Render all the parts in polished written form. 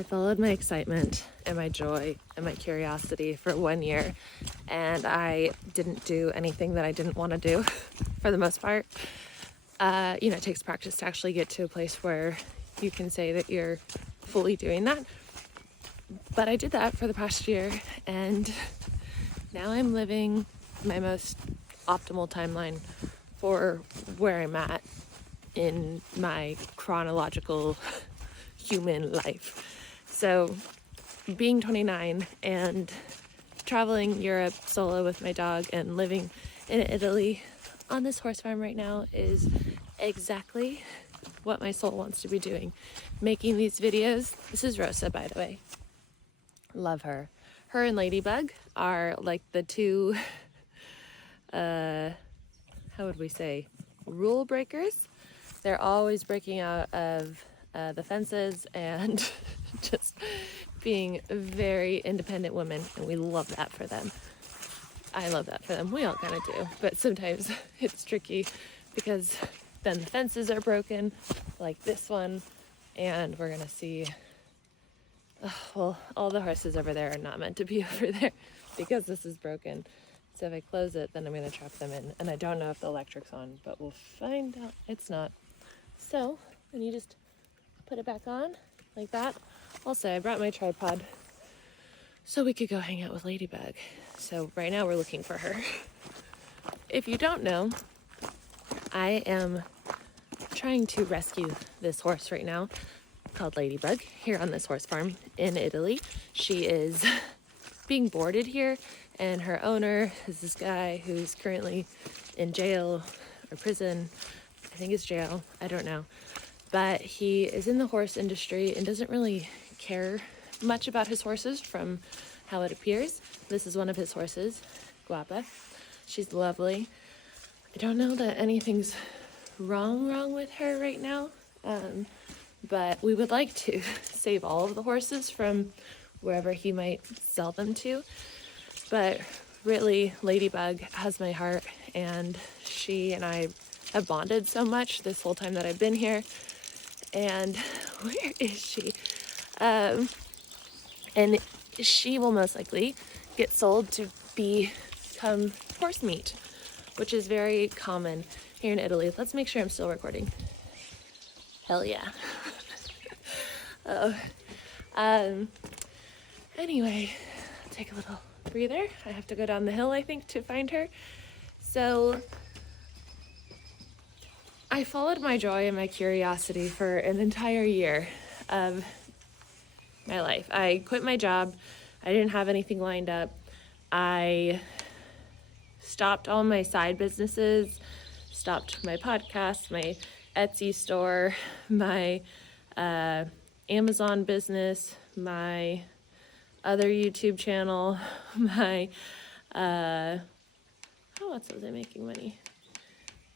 I followed my excitement and my joy and my curiosity for 1 year, and I didn't do anything that I didn't want to do for the most part. It takes practice to actually get to a place where you can say that you're fully doing that. But I did that for the past year, and now I'm living my most optimal timeline for where I'm at in my chronological human life. So being 29 and traveling Europe solo with my dog and living in Italy on this horse farm right now is exactly what my soul wants to be doing. Making these videos. This is Rosa, by the way. Love her. Her and Ladybug are like the two, how would we say, rule breakers. They're always breaking out of the fences and just being very independent women, and we love that for them. I love that for them. We all kind of do, but sometimes it's tricky because then the fences are broken, like this one, and we're gonna see, all the horses over there are not meant to be over there because this is broken. So if I close it, then I'm gonna trap them in, and I don't know if the electric's on, but we'll find out. It's not. So then you just put it back on like that. Also, I brought my tripod so we could go hang out with Ladybug. So right now we're looking for her. If you don't know, I am trying to rescue this horse right now called Ladybug here on this horse farm in Italy. She is being boarded here, and her owner is this guy who's currently in jail or prison. I think it's jail. I don't know. But he is in the horse industry and doesn't really care much about his horses from how it appears. This is one of his horses, Guapa. She's lovely. I don't know that anything's wrong with her right now, but we would like to save all of the horses from wherever he might sell them to. But really, Ladybug has my heart, and she and I have bonded so much this whole time that I've been here. And where is she? And she will most likely get sold to become horse meat, which is very common here in Italy. Let's make sure I'm still recording. Hell yeah. Anyway, take a little breather. I have to go down the hill, I think, to find her. So I followed my joy and my curiosity for an entire year of my life. I quit my job. I didn't have anything lined up. I stopped all my side businesses, stopped my podcast, my Etsy store, my Amazon business, my other YouTube channel, my, how else was I making money?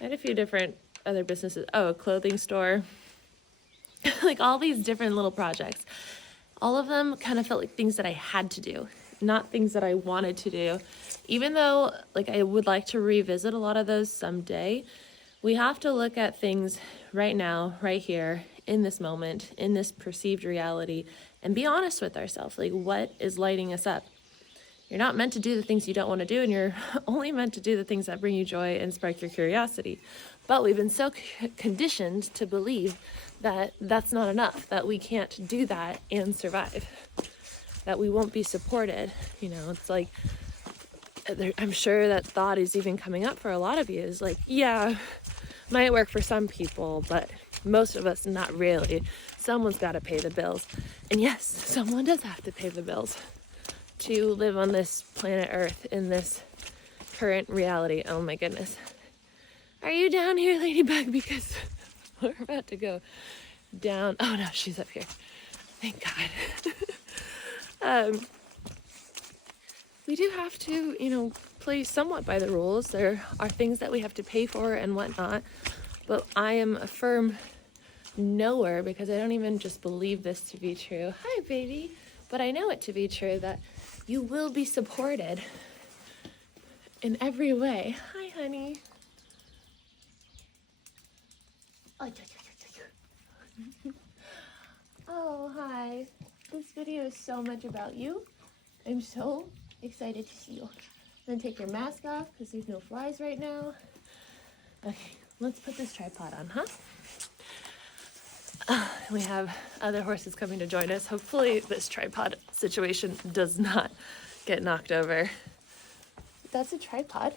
I had a few different other businesses. Oh, a clothing store. Like all these different little projects. All of them kind of felt like things that I had to do, not things that I wanted to do. Even though like I would like to revisit a lot of those someday, we have to look at things right now, right here, in this moment, in this perceived reality, and be honest with ourselves. Like, what is lighting us up? You're not meant to do the things you don't want to do, and you're only meant to do the things that bring you joy and spark your curiosity. But we've been so conditioned to believe that that's not enough, that we can't do that and survive, that we won't be supported. It's like, I'm sure that thought is even coming up for a lot of you, is like, yeah, might work for some people, but most of us, not really. Someone's got to pay the bills. And yes, someone does have to pay the bills to live on this planet Earth in this current reality. Oh my goodness. Are you down here, Ladybug? Because we're about to go down. Oh no, she's up here. Thank God. We do have to, play somewhat by the rules. There are things that we have to pay for and whatnot. But I am a firm knower, because I don't even just believe this to be true. Hi, baby. But I know it to be true that you will be supported in every way. Hi, honey. Oh, hi. know so much about you. I'm so excited to see you. I'm gonna take your mask off because there's no flies right now. Okay, let's put this tripod on, huh? We have other horses coming to join us. Hopefully this tripod situation does not get knocked over. That's a tripod.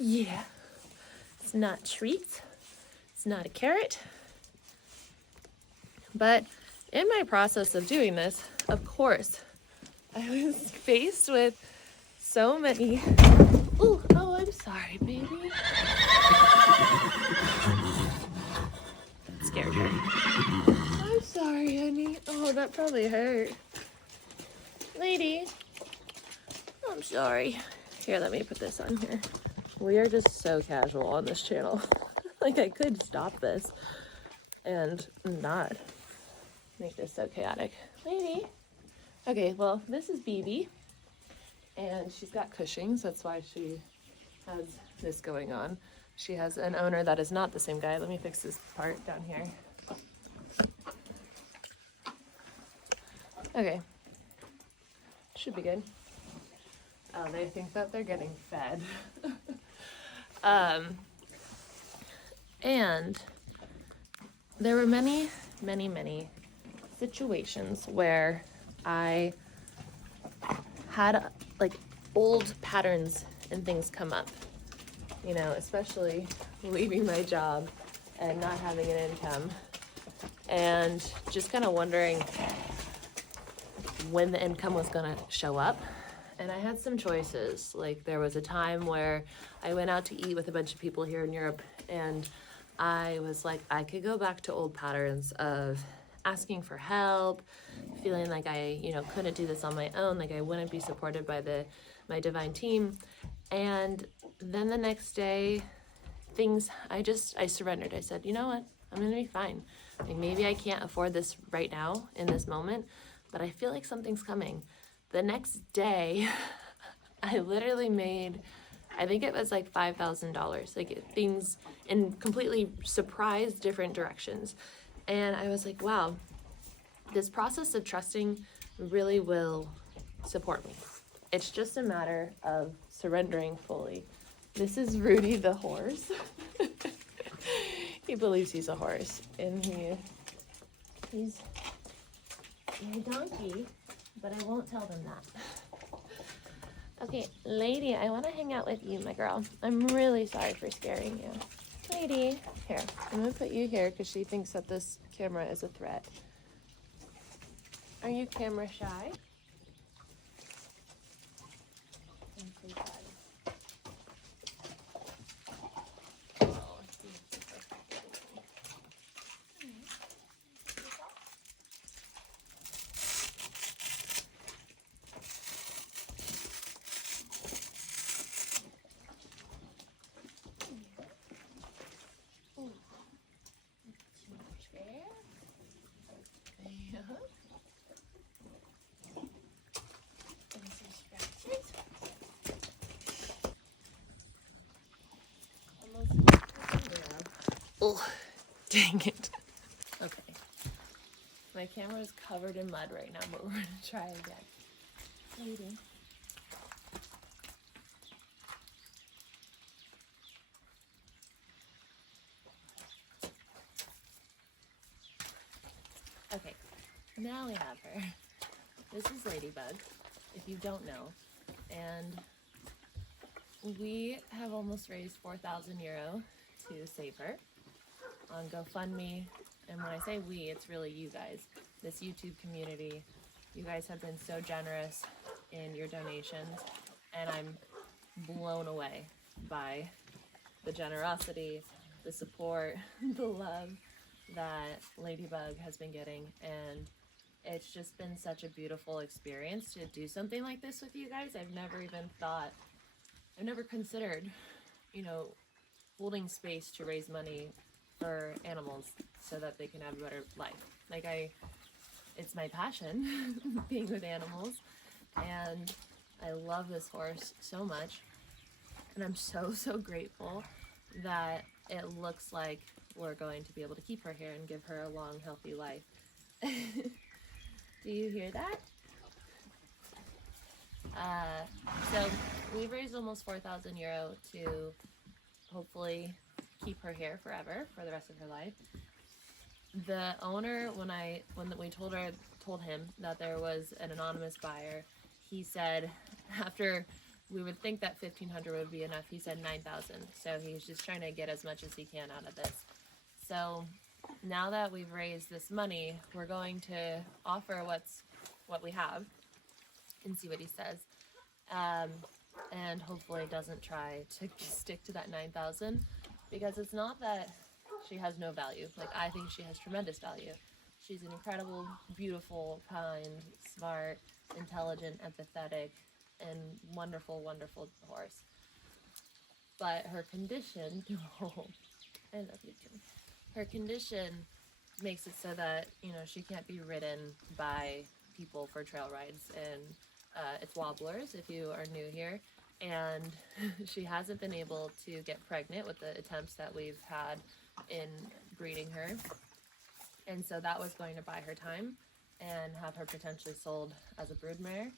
Yeah. It's not treats. It's not a carrot. But in my process of doing this, of course, I was faced with so many... Ooh, oh, I'm sorry, baby. Scared her. I'm sorry, honey. Oh, that probably hurt. Lady. I'm sorry. Here, let me put this on here. We are just so casual on this channel. Like, I could stop this and not make this so chaotic. Lady. Okay, well, this is BB. And she's got Cushing's. That's why she has this going on. She has an owner that is not the same guy. Let me fix this part down here. Okay. Should be good. Oh, they think that they're getting fed. And there were many, many, many situations where I had like old patterns and things come up, you know, especially leaving my job and not having an income and just kind of wondering when the income was gonna show up. And I had some choices. Like, there was a time where I went out to eat with a bunch of people here in Europe, and I was like, I could go back to old patterns of asking for help, feeling like I, you know, couldn't do this on my own, like I wouldn't be supported by my divine team. And then the next day, I surrendered. I said, you know what? I'm gonna be fine. Like, maybe I can't afford this right now in this moment, but I feel like something's coming. The next day, I literally made, I think it was like $5,000, like things in completely surprised different directions. And I was like, wow, this process of trusting really will support me. It's just a matter of surrendering fully. This is Rudy the horse. He believes he's a horse, and he's a donkey, but I won't tell them that. Okay, Lady, I want to hang out with you, my girl. I'm really sorry for scaring you. Lady, here, I'm going to put you here because she thinks that this camera is a threat. Are you camera shy? I'm so sorry. Oh, he's super affectionate. Oh, dang it. Okay. My camera is covered in mud right now, but we're going to try again. Lady. Okay, now we have her. This is Ladybug, if you don't know. And we have almost raised 4,000 euro to save her on GoFundMe. And when I say we, it's really you guys, this YouTube community. You guys have been so generous in your donations, and I'm blown away by the generosity, the support, the love that Ladybug has been getting. And it's just been such a beautiful experience to do something like this with you guys. I've never considered, you know, holding space to raise money for animals so that they can have a better life. Like, it's my passion, being with animals, and I love this horse so much, and I'm so, so grateful that it looks like we're going to be able to keep her here and give her a long, healthy life. Do you hear that? So we've raised almost €4,000 to hopefully keep her here forever, for the rest of her life. The owner, when we told him that there was an anonymous buyer, he said after we would think that 1,500 would be enough, he said 9,000. So he's just trying to get as much as he can out of this. So now that we've raised this money, we're going to offer what we have and see what he says. And hopefully doesn't try to stick to that 9,000, because it's not that she has no value. Like, I think she has tremendous value. She's an incredible, beautiful, kind, smart, intelligent, empathetic, and wonderful, wonderful horse. But her condition, oh, I love you too. Her condition makes it so that, she can't be ridden by people for trail rides, and it's wobblers if you are new here. And she hasn't been able to get pregnant with the attempts that we've had in breeding her. And so that was going to buy her time and have her potentially sold as a broodmare.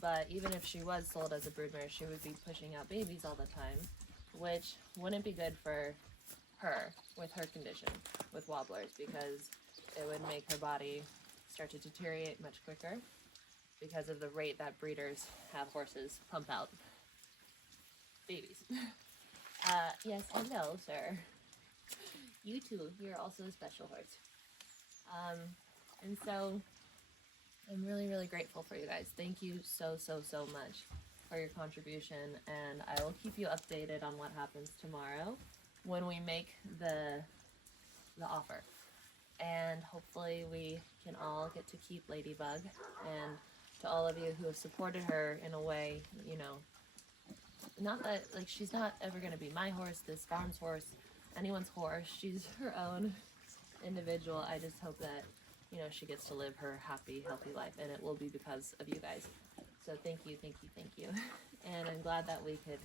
But even if she was sold as a broodmare, she would be pushing out babies all the time, which wouldn't be good for her with her condition with wobblers, because it would make her body start to deteriorate much quicker because of the rate that breeders have horses pump out babies. Yes, hello, sir. You too, you're also a special horse. And so I'm really, really grateful for you guys. Thank you so, so, so much for your contribution, and I will keep you updated on what happens tomorrow when we make the offer. And hopefully we can all get to keep Ladybug, and to all of you who have supported her in a way, not that, like, she's not ever going to be my horse, this farm's horse, anyone's horse. She's her own individual. I just hope that, she gets to live her happy, healthy life, and it will be because of you guys. So thank you, thank you, thank you. And I'm glad that we could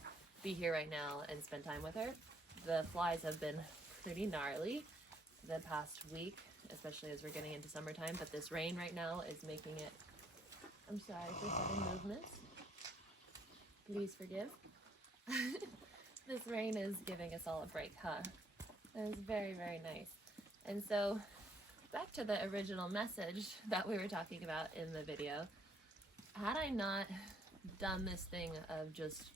be here right now and spend time with her. The flies have been pretty gnarly the past week, especially as we're getting into summertime, but this rain right now is making it... I'm sorry for sudden movements. Please forgive. This rain is giving us all a break, huh? It's very, very nice. And so, back to the original message that we were talking about in the video. Had I not done this thing of just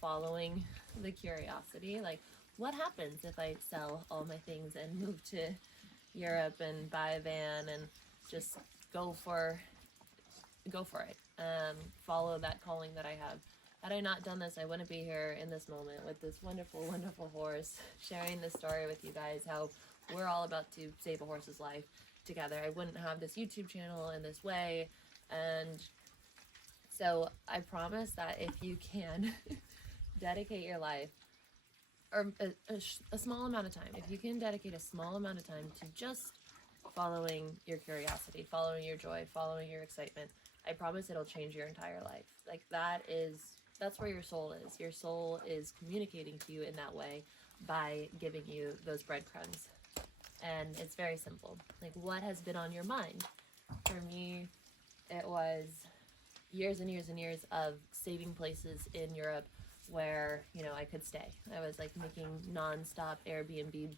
following the curiosity, like, what happens if I sell all my things and move to Europe and buy a van and just go for it, follow that calling that I have? Had I not done this, I wouldn't be here in this moment with this wonderful, wonderful horse, sharing this story with you guys, how we're all about to save a horse's life together. I wouldn't have this YouTube channel in this way. And so I promise that if you can dedicate your life, or a small amount of time, if you can dedicate a small amount of time to just following your curiosity, following your joy, following your excitement, I promise it'll change your entire life. Like, that's where your soul is. Your soul is communicating to you in that way by giving you those breadcrumbs. And it's very simple. Like, what has been on your mind? For me, it was years and years and years of saving places in Europe where, I could stay. I was like making non-stop Airbnb,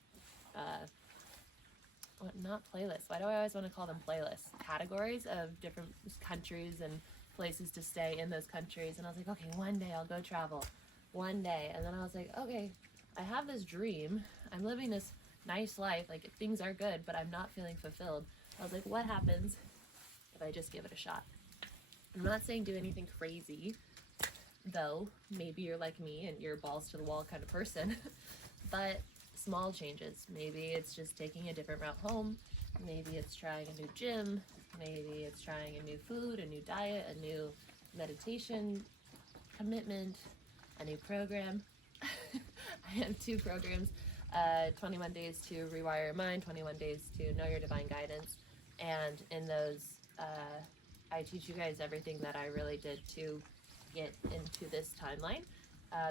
not playlists. Why do I always want to call them playlists? Categories of different countries and places to stay in those countries. And I was like, okay, one day I'll go travel. One day. And then I was like, okay, I have this dream. I'm living this nice life. Like, things are good, but I'm not feeling fulfilled. I was like, what happens if I just give it a shot? I'm not saying do anything crazy, though. Maybe you're like me and you're balls to the wall kind of person. But small changes. Maybe it's just taking a different route home. Maybe it's trying a new gym. Maybe it's trying a new food, a new diet, a new meditation commitment, a new program. I have 2 programs, 21 days to rewire your mind, 21 days to know your divine guidance. And in those, I teach you guys everything that I really did to get into this timeline,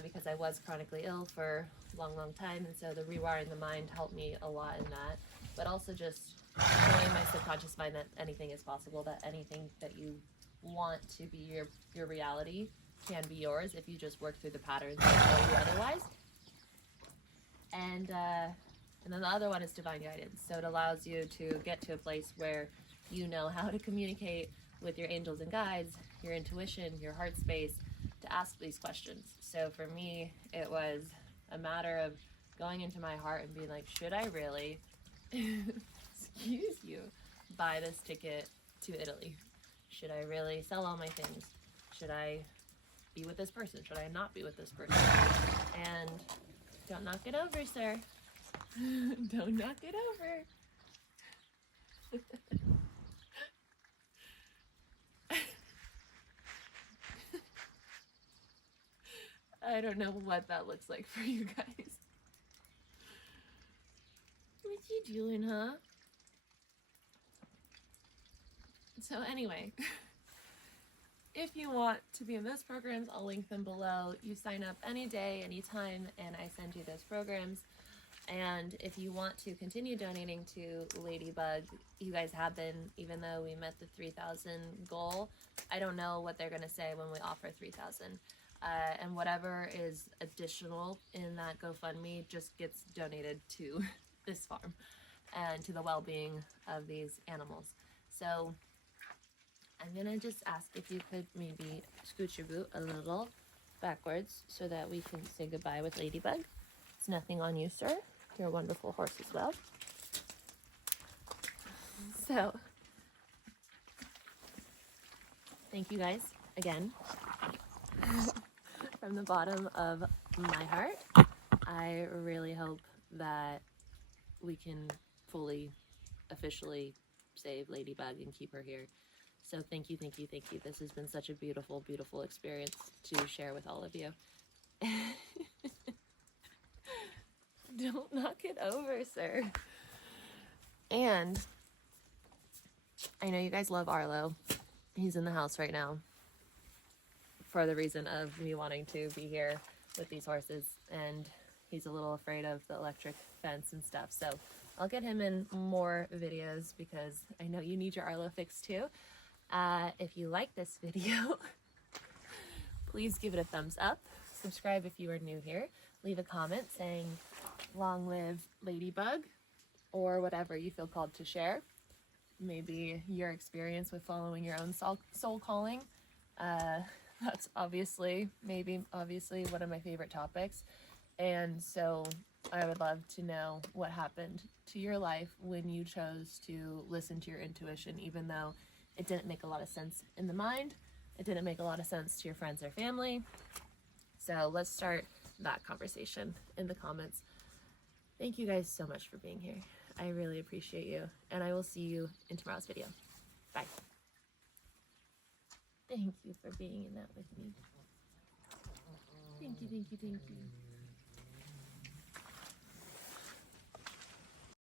because I was chronically ill for a long, long time. And so the rewiring the mind helped me a lot in that. but also just showing my subconscious mind that anything is possible, that anything that you want to be your reality can be yours if you just work through the patterns that tell you otherwise. And then the other one is divine guidance. So it allows you to get to a place where you know how to communicate with your angels and guides, your intuition, your heart space, to ask these questions. So for me, it was a matter of going into my heart and being like, should I really, excuse you, buy this ticket to Italy? Should I really sell all my things? Should I be with this person? Should I not be with this person? And don't knock it over, sir. Don't knock it over. I don't know what that looks like for you guys. What you doing, huh? So anyway, if you want to be in those programs, I'll link them below. You sign up any day, anytime, and I send you those programs. And if you want to continue donating to Ladybug, you guys have been, even though we met the 3,000 goal. I don't know what they're going to say when we offer 3,000. And whatever is additional in that GoFundMe just gets donated to this farm and to the well-being of these animals. So I'm going to just ask if you could maybe scoot your boot a little backwards so that we can say goodbye with Ladybug. It's nothing on you, sir. You're a wonderful horse as well. So, thank you guys again. From the bottom of my heart, I really hope that we can fully, officially save Ladybug and keep her here. So thank you, thank you, thank you. This has been such a beautiful, beautiful experience to share with all of you. Don't knock it over, sir. And I know you guys love Arlo. He's in the house right now for the reason of me wanting to be here with these horses, and he's a little afraid of the electric fence and stuff. So I'll get him in more videos because I know you need your Arlo fixed too. If you like this video, please give it a thumbs up. Subscribe if you are new here. Leave a comment saying long live Ladybug or whatever you feel called to share. Maybe your experience with following your own soul calling. That's obviously one of my favorite topics. And so I would love to know what happened to your life when you chose to listen to your intuition, even though it didn't make a lot of sense in the mind. It didn't make a lot of sense to your friends or family. So let's start that conversation in the comments. Thank you guys so much for being here. I really appreciate you. And I will see you in tomorrow's video. Bye. Thank you for being in that with me. Thank you, thank you, thank you.